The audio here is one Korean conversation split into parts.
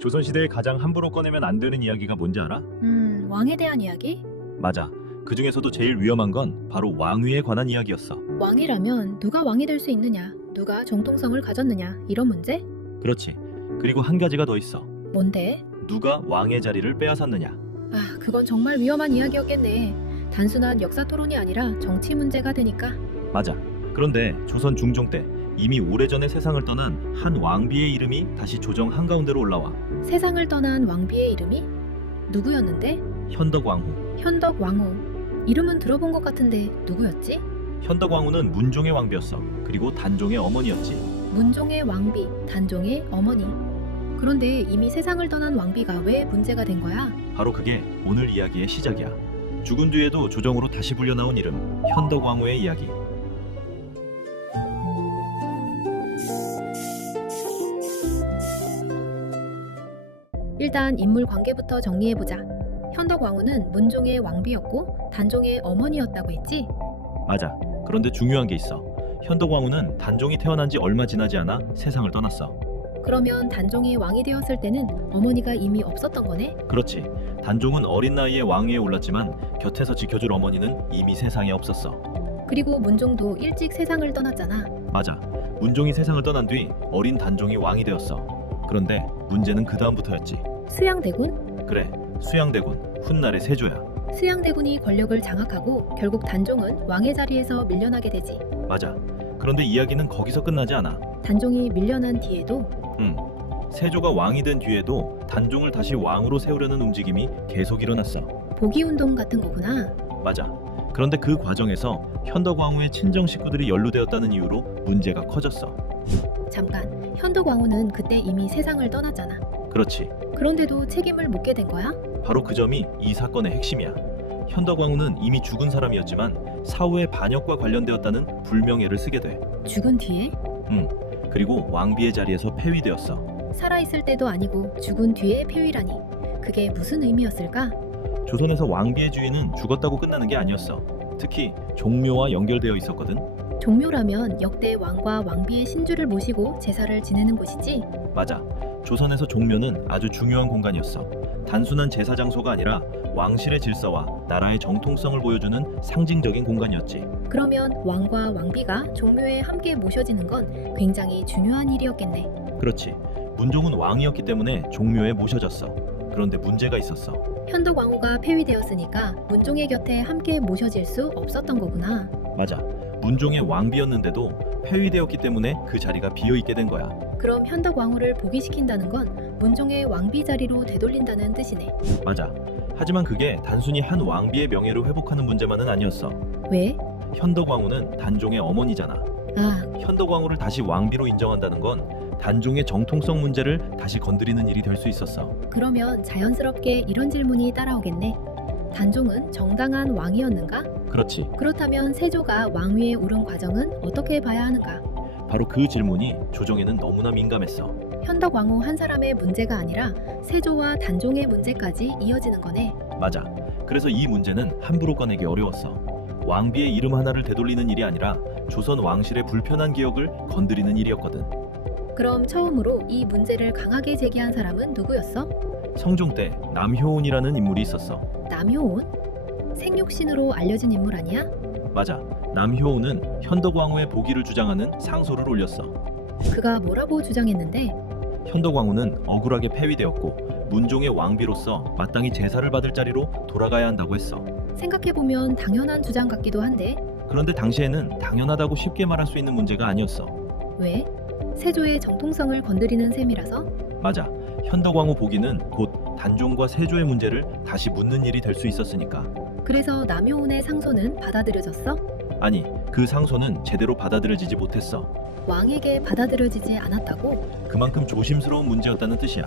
조선시대에 가장 함부로 꺼내면 안 되는 이야기가 뭔지 알아? 왕에 대한 이야기? 맞아. 그 중에서도 제일 위험한 건 바로 왕위에 관한 이야기였어. 왕이라면 누가 왕이 될 수 있느냐, 누가 정통성을 가졌느냐, 이런 문제? 그렇지. 그리고 한 가지가 더 있어. 뭔데? 누가 왕의 자리를 빼앗았느냐. 아, 그건 정말 위험한 이야기였겠네. 단순한 역사 토론이 아니라 정치 문제가 되니까. 맞아. 그런데 조선 중종 때 이미 오래전에 세상을 떠난 한 왕비의 이름이 다시 조정 한가운데로 올라와. 세상을 떠난 왕비의 이름이? 누구였는데? 현덕왕후. 현덕왕후. 이름은 들어본 것 같은데 누구였지? 현덕왕후는 문종의 왕비였어. 그리고 단종의 어머니였지. 문종의 왕비, 단종의 어머니. 그런데 이미 세상을 떠난 왕비가 왜 문제가 된 거야? 바로 그게 오늘 이야기의 시작이야. 죽은 뒤에도 조정으로 다시 불려나온 이름, 현덕왕후의 이야기. 일단 인물 관계부터 정리해보자. 현덕왕후는 문종의 왕비였고 단종의 어머니였다고 했지? 맞아. 그런데 중요한 게 있어. 현덕왕후는 단종이 태어난 지 얼마 지나지 않아 세상을 떠났어. 그러면 단종이 왕이 되었을 때는 어머니가 이미 없었던 거네? 그렇지. 단종은 어린 나이에 왕위에 올랐지만 곁에서 지켜줄 어머니는 이미 세상에 없었어. 그리고 문종도 일찍 세상을 떠났잖아. 맞아. 문종이 세상을 떠난 뒤 어린 단종이 왕이 되었어. 그런데 문제는 그 다음부터였지. 수양대군? 그래. 수양대군, 훗날의 세조야. 수양대군이 권력을 장악하고 결국 단종은 왕의 자리에서 밀려나게 되지. 맞아. 그런데 이야기는 거기서 끝나지 않아. 단종이 밀려난 뒤에도 세조가 왕이 된 뒤에도 단종을 다시 왕으로 세우려는 움직임이 계속 일어났어. 복위운동 같은 거구나. 맞아. 그런데 그 과정에서 현덕왕후의 친정 식구들이 연루되었다는 이유로 문제가 커졌어. 잠깐, 현덕왕후는 그때 이미 세상을 떠났잖아. 그렇지. 그런데도 책임을 묻게 된 거야? 바로 그 점이 이 사건의 핵심이야. 현덕왕후는 이미 죽은 사람이었지만 사후의 반역과 관련되었다는 불명예를 쓰게 돼. 죽은 뒤에? 그리고 왕비의 자리에서 폐위되었어. 살아있을 때도 아니고 죽은 뒤에 폐위라니. 그게 무슨 의미였을까? 조선에서 왕비의 주인은 죽었다고 끝나는 게 아니었어. 특히 종묘와 연결되어 있었거든. 종묘라면 역대 왕과 왕비의 신주를 모시고 제사를 지내는 곳이지? 맞아. 조선에서 종묘는 아주 중요한 공간이었어. 단순한 제사 장소가 아니라 왕실의 질서와 나라의 정통성을 보여주는 상징적인 공간이었지. 그러면 왕과 왕비가 종묘에 함께 모셔지는 건 굉장히 중요한 일이었겠네. 그렇지. 문종은 왕이었기 때문에 종묘에 모셔졌어. 그런데 문제가 있었어. 현덕왕후가 폐위되었으니까 문종의 곁에 함께 모셔질 수 없었던 거구나. 맞아. 문종의 왕비였는데도 폐위되었기 때문에 그 자리가 비어있게 된 거야. 그럼 현덕왕후를 복위시킨다는 건 문종의 왕비 자리로 되돌린다는 뜻이네. 맞아. 하지만 그게 단순히 한 왕비의 명예를 회복하는 문제만은 아니었어. 왜? 현덕왕후는 단종의 어머니잖아. 아, 현덕왕후를 다시 왕비로 인정한다는 건 단종의 정통성 문제를 다시 건드리는 일이 될 수 있었어. 그러면 자연스럽게 이런 질문이 따라오겠네. 단종은 정당한 왕이었는가? 그렇지. 그렇다면 세조가 왕위에 오른 과정은 어떻게 봐야 하는가? 바로 그 질문이 조정에는 너무나 민감했어. 현덕왕후 한 사람의 문제가 아니라 세조와 단종의 문제까지 이어지는 거네. 맞아. 그래서 이 문제는 함부로 꺼내기 어려웠어. 왕비의 이름 하나를 되돌리는 일이 아니라 조선 왕실의 불편한 기억을 건드리는 일이었거든. 그럼 처음으로 이 문제를 강하게 제기한 사람은 누구였어? 성종 때 남효온이라는 인물이 있었어. 남효온? 생육신으로 알려진 인물 아니야? 맞아. 남효온은 현덕왕후의 복위를 주장하는 상소를 올렸어. 그가 뭐라고 주장했는데? 현덕왕후는 억울하게 폐위되었고 문종의 왕비로서 마땅히 제사를 받을 자리로 돌아가야 한다고 했어. 생각해보면 당연한 주장 같기도 한데 그런데 당시에는 당연하다고 쉽게 말할 수 있는 문제가 아니었어. 왜? 세조의 정통성을 건드리는 셈이라서? 맞아. 현덕왕후 복위는 곧 단종과 세조의 문제를 다시 묻는 일이 될 수 있었으니까. 그래서 남효온의 상소는 받아들여졌어? 아니, 그 상소는 제대로 받아들여지지 못했어. 왕에게 받아들여지지 않았다고? 그만큼 조심스러운 문제였다는 뜻이야.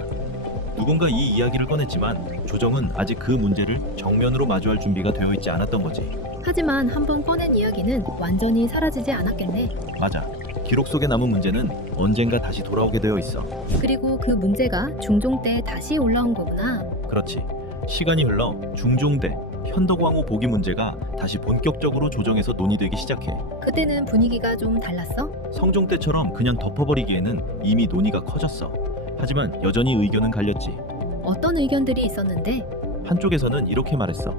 누군가 이 이야기를 꺼냈지만 조정은 아직 그 문제를 정면으로 마주할 준비가 되어 있지 않았던 거지. 하지만 한 번 꺼낸 이야기는 완전히 사라지지 않았겠네. 맞아. 기록 속에 남은 문제는 언젠가 다시 돌아오게 되어 있어. 그리고 그 문제가 중종 때 다시 올라온 거구나. 그렇지. 시간이 흘러 중종 때 현덕왕후 복위 문제가 다시 본격적으로 조정에서 논의되기 시작해. 그때는 분위기가 좀 달랐어? 성종 때처럼 그냥 덮어버리기에는 이미 논의가 커졌어. 하지만 여전히 의견은 갈렸지. 어떤 의견들이 있었는데? 한쪽에서는 이렇게 말했어.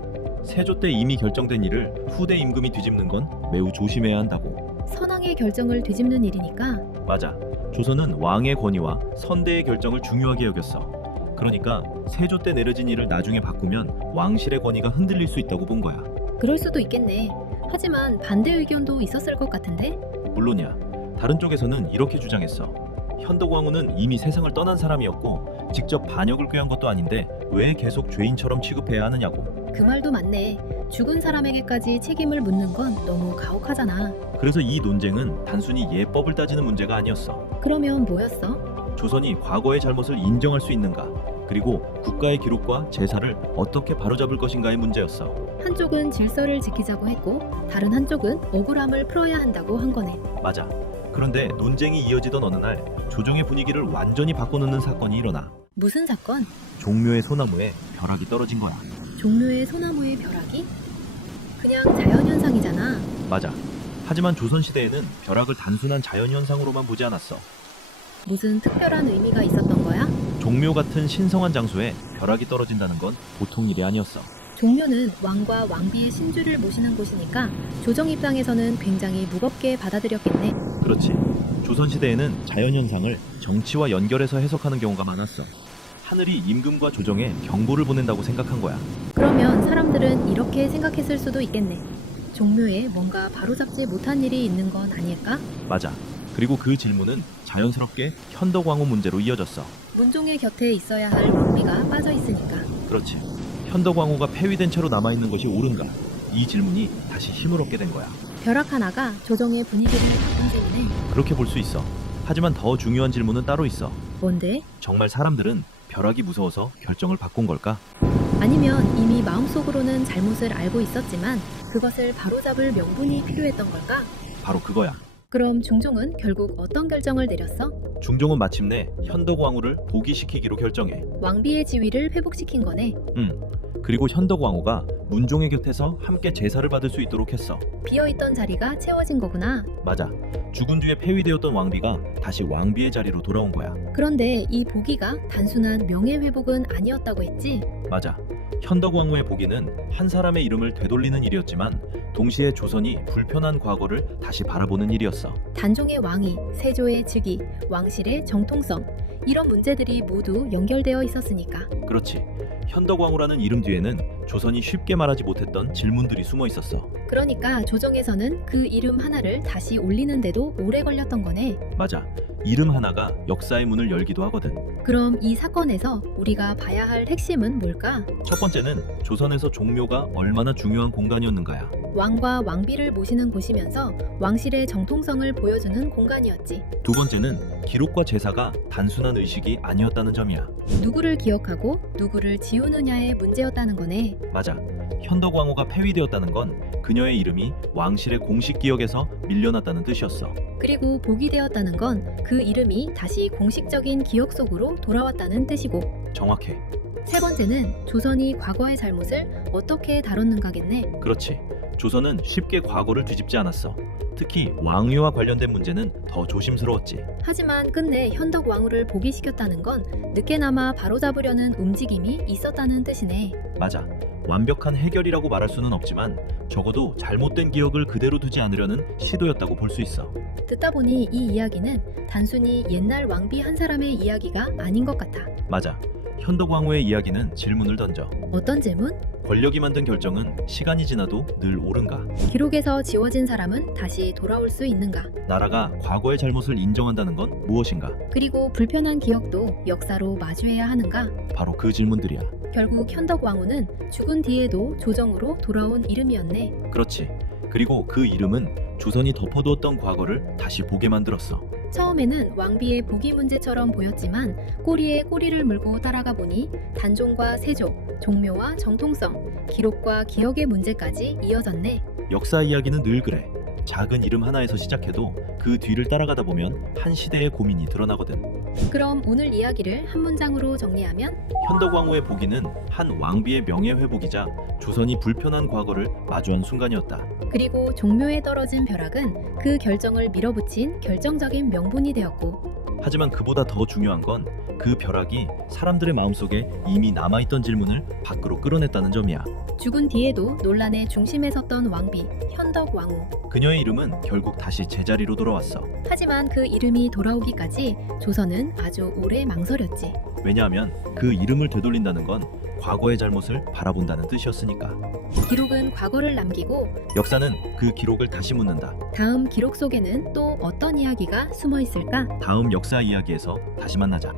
세조 때 이미 결정된 일을 후대 임금이 뒤집는 건 매우 조심해야 한다고. 선왕의 결정을 뒤집는 일이니까. 맞아. 조선은 왕의 권위와 선대의 결정을 중요하게 여겼어. 그러니까 세조 때 내려진 일을 나중에 바꾸면 왕실의 권위가 흔들릴 수 있다고 본 거야. 그럴 수도 있겠네. 하지만 반대 의견도 있었을 것 같은데? 물론이야. 다른 쪽에서는 이렇게 주장했어. 현덕왕후는 이미 세상을 떠난 사람이었고 직접 반역을 꾀한 것도 아닌데 왜 계속 죄인처럼 취급해야 하느냐고. 그 말도 맞네. 죽은 사람에게까지 책임을 묻는 건 너무 가혹하잖아. 그래서 이 논쟁은 단순히 예법을 따지는 문제가 아니었어. 그러면 뭐였어? 조선이 과거의 잘못을 인정할 수 있는가, 그리고 국가의 기록과 제사를 어떻게 바로잡을 것인가의 문제였어. 한쪽은 질서를 지키자고 했고 다른 한쪽은 억울함을 풀어야 한다고 한 거네. 맞아. 그런데 논쟁이 이어지던 어느 날 조정의 분위기를 완전히 바꿔놓는 사건이 일어나. 무슨 사건? 종묘의 소나무에 벼락이 떨어진 거야. 종묘의 소나무의 벼락이? 그냥 자연현상이잖아. 맞아. 하지만 조선시대에는 벼락을 단순한 자연현상으로만 보지 않았어. 무슨 특별한 의미가 있었던 거야? 종묘 같은 신성한 장소에 벼락이 떨어진다는 건 보통 일이 아니었어. 종묘는 왕과 왕비의 신주를 모시는 곳이니까 조정 입장에서는 굉장히 무겁게 받아들였겠네. 그렇지. 조선시대에는 자연현상을 정치와 연결해서 해석하는 경우가 많았어. 하늘이 임금과 조정에 경보를 보낸다고 생각한 거야. 그러면 사람들은 이렇게 생각했을 수도 있겠네. 종묘에 뭔가 바로잡지 못한 일이 있는 건 아닐까? 맞아. 그리고 그 질문은 자연스럽게 현덕왕후 문제로 이어졌어. 문종의 곁에 있어야 할 왕비가 빠져 있으니까. 그렇지. 현덕왕후가 폐위된 채로 남아있는 것이 옳은가? 이 질문이 다시 힘을 얻게 된 거야. 벼락 하나가 조정의 분위기를 바꾼 셈이네. 그렇게 볼 수 있어. 하지만 더 중요한 질문은 따로 있어. 뭔데? 정말 사람들은 벼락이 무서워서 결정을 바꾼 걸까? 아니면 이미 마음속으로는 잘못을 알고 있었지만 그것을 바로잡을 명분이 필요했던 걸까? 바로 그거야. 그럼 중종은 결국 어떤 결정을 내렸어? 중종은 마침내 현덕왕후를 복위시키기로 결정해. 왕비의 지위를 회복시킨 거네. 그리고 현덕왕후가 문종의 곁에서 함께 제사를 받을 수 있도록 했어. 비어있던 자리가 채워진 거구나. 맞아. 죽은 뒤에 폐위되었던 왕비가 다시 왕비의 자리로 돌아온 거야. 그런데 이 복위가 단순한 명예회복은 아니었다고 했지? 맞아. 현덕왕후의 복위는 한 사람의 이름을 되돌리는 일이었지만 동시에 조선이 불편한 과거를 다시 바라보는 일이었어. 단종의 왕위, 세조의 즉위, 왕실의 정통성 이런 문제들이 모두 연결되어 있었으니까. 그렇지. 현덕왕후라는 이름 뒤에는 조선이 쉽게 말하지 못했던 질문들이 숨어 있었어. 그러니까 조정에서는 그 이름 하나를 다시 올리는데도 오래 걸렸던 거네. 맞아. 이름 하나가 역사의 문을 열기도 하거든. 그럼 이 사건에서 우리가 봐야 할 핵심은 뭘까? 첫 번째는 조선에서 종묘가 얼마나 중요한 공간이었는가야. 왕과 왕비를 모시는 곳이면서 왕실의 정통성을 보여주는 공간이었지. 두 번째는 기록과 제사가 단순한 의식이 아니었다는 점이야. 누구를 기억하고 누구를 지우느냐의 문제였다는 거네. 맞아. 현덕왕후가 폐위되었다는 건 그녀의 이름이 왕실의 공식 기억에서 밀려났다는 뜻이었어. 그리고 복이 되었다는 건 그 이름이 다시 공식적인 기억 속으로 돌아왔다는 뜻이고. 정확해. 세 번째는 조선이 과거의 잘못을 어떻게 다뤘는가겠네. 그렇지. 조선은 쉽게 과거를 뒤집지 않았어. 특히 왕위와 관련된 문제는 더 조심스러웠지. 하지만 끝내 현덕 왕후를 복위시켰다는 건 늦게나마 바로잡으려는 움직임이 있었다는 뜻이네. 맞아. 완벽한 해결이라고 말할 수는 없지만 적어도 잘못된 기억을 그대로 두지 않으려는 시도였다고 볼 수 있어. 듣다 보니 이 이야기는 단순히 옛날 왕비 한 사람의 이야기가 아닌 것 같아. 맞아. 현덕왕후의 이야기는 질문을 던져. 어떤 질문? 권력이 만든 결정은 시간이 지나도 늘 옳은가? 기록에서 지워진 사람은 다시 돌아올 수 있는가? 나라가 과거의 잘못을 인정한다는 건 무엇인가? 그리고 불편한 기억도 역사로 마주해야 하는가? 바로 그 질문들이야. 결국 현덕 왕후는 죽은 뒤에도 조정으로 돌아온 이름이었네. 그렇지. 그리고 그 이름은 조선이 덮어두었던 과거를 다시 보게 만들었어. 처음에는 왕비의 복위 문제처럼 보였지만 꼬리에 꼬리를 물고 따라가 보니 단종과 세조, 종묘와 정통성, 기록과 기억의 문제까지 이어졌네. 역사 이야기는 늘 그래. 작은 이름 하나에서 시작해도 그 뒤를 따라가다 보면 한 시대의 고민이 드러나거든. 그럼 오늘 이야기를 한 문장으로 정리하면 현덕왕후의 복위는 한 왕비의 명예회복이자 조선이 불편한 과거를 마주한 순간이었다. 그리고 종묘에 떨어진 벼락은 그 결정을 밀어붙인 결정적인 명분이 되었고 하지만 그보다 더 중요한 건 그 벼락이 사람들의 마음속에 이미 남아있던 질문을 밖으로 끌어냈다는 점이야. 죽은 뒤에도 논란의 중심에 섰던 왕비 현덕 왕후. 그녀의 이름은 결국 다시 제자리로 돌아왔어. 하지만 그 이름이 돌아오기까지 조선은 아주 오래 망설였지. 왜냐하면 그 이름을 되돌린다는 건 과거의 잘못을 바라본다는 뜻이었으니까. 기록은 과거를 남기고 역사는 그 기록을 다시 묻는다. 다음 기록 속에는 또 어떤 이야기가 숨어 있을까? 다음 역사 이야기에서 다시 만나자.